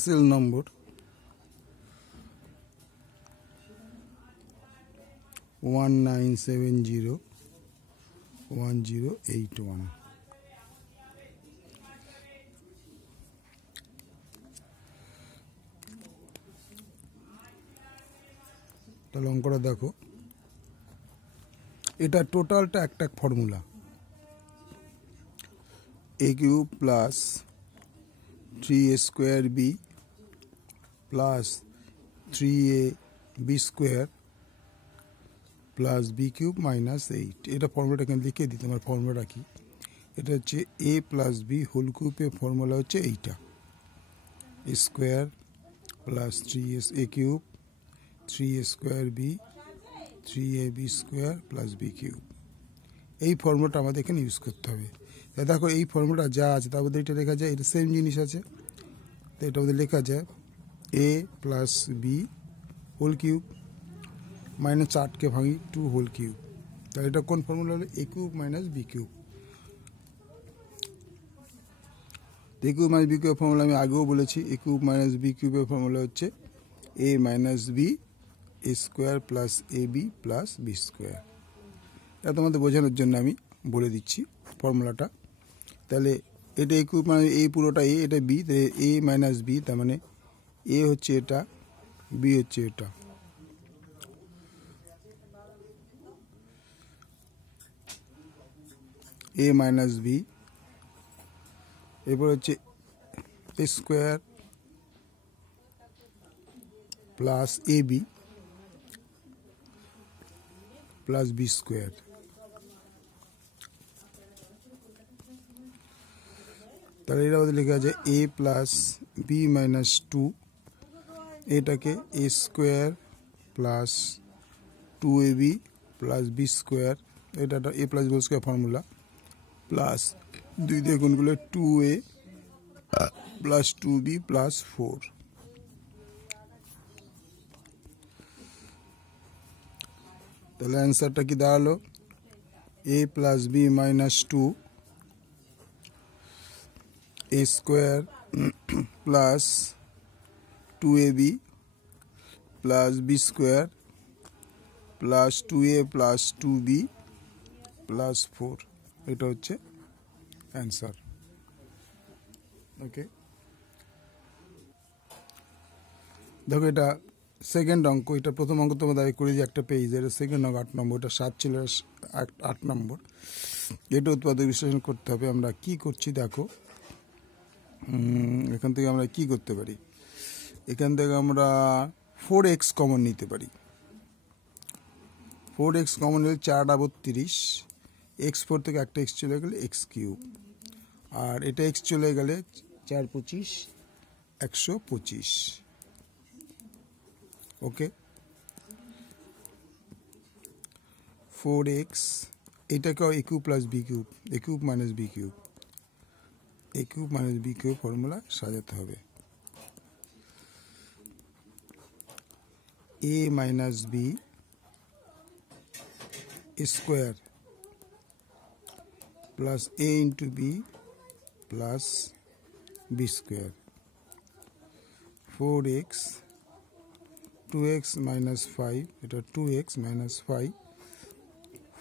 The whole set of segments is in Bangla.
SL নম্বর 19701081। তাহলে অঙ্কটা দেখো, এটা টোটালটা একটা formula, a cube plus 3a² b plus 3ab² plus b cube minus 8। এটা ফর্মুলাটা এখানে লিখে দিই, তোমার ফর্মুলাটা কি, এটা হচ্ছে a প্লাস বি হোল কিউবের ফর্মুলা হচ্ছে এইটা, a square plus 3a cube 3a² b 3ab² plus b cube. এই ফর্মুলাটা আমাদের এখানে ইউজ করতে হবে। দেখো এই ফর্মুলাটা যা আছে তার মধ্যে এটা লেখা যায়, এটা সেম জিনিস আছে, তো এটা মধ্যে লেখা যায় a plus b whole cube minus 8কে ভাঙি 2 হোল কিউব। তাহলে এটা কোন ফর্মুলা হলো, a cube minus b cube. a cube minus b কিউবের ফর্মুলা আমি আগেও বলেছি, a কিউব মাইনাস বি কিউবের ফর্মুলা হচ্ছে a minus b a square plus a b plus b square. এটা তোমাদের বোঝানোর জন্য আমি বলে দিচ্ছি ফর্মুলাটা। তাহলে এটা a কিউব মানে এই পুরোটা a, এটা b, a মাইনাস বি, তার মানে a হচ্ছে এটা, b হচ্ছে এটা। a মাইনাস বি, এরপর হচ্ছে a square plus a b plus b square. তাহলে এটা আমাদের লেখা আছে a প্লাস বি মাইনাস 2, এটাকে a square plus 2ab plus b square, এটা a plus b square formula, plus 2 দিয়ে গুণ করলে 2a প্লাস 2b প্লাস 4। তাহলে অ্যান্সারটা কি দাঁড়ালো, a plus b minus 2 a square plus 2ab plus b square plus 2a plus 2b plus 4। এটা হচ্ছে অ্যান্সার। ওকে, দেখো এটা সেকেন্ড অঙ্ক, এটা প্রথম অঙ্ক তোমাদের আগে করে যে একটা পেজ, এটা সেকেন্ড অঙ্ক 8 নম্বর, এটা 7 ছিল 8 নম্বর। এটা উৎপাদক বিশ্লেষণ করতে হবে। আমরা কি করছি দেখো, এখান থেকে আমরা কি করতে পারি, এখান থেকে আমরা 4x কমন নিতে পারি। 4x কমন হলে 4×32, x4 থেকে একটা x চলে গেলে x কিউব, আর এটা x চলে গেলে 4×25 125। ওকে, 4x, এটাকেও a cube plus b cube, a cube minus b cube, a cube minus b cube formula সাজাতে হবে। a minus b square plus a into b plus b square, 4x 2x minus 5, এটা 2x minus 5,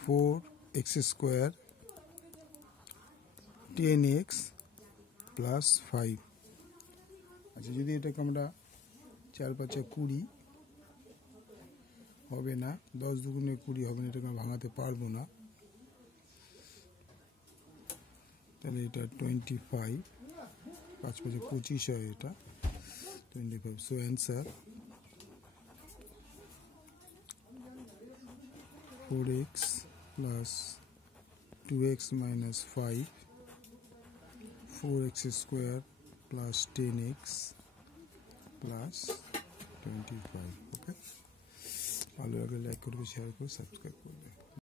4x square 10x plus 5। আচ্ছা, যদি এটাকে আমরা 4×5 20 হবে না, 10 দুগুণে 20 হবে না, এটাকে আমরা ভাঙাতে পারবো না, তাহলে এটা 25, 5×5 25 হয়, এটা 25। So answer 4x plus 2x minus 5, 4x square plus 10x plus 25। ওকে, ভালো লাগলে লাইক করবে, শেয়ার করবে, সাবস্ক্রাইব করবে।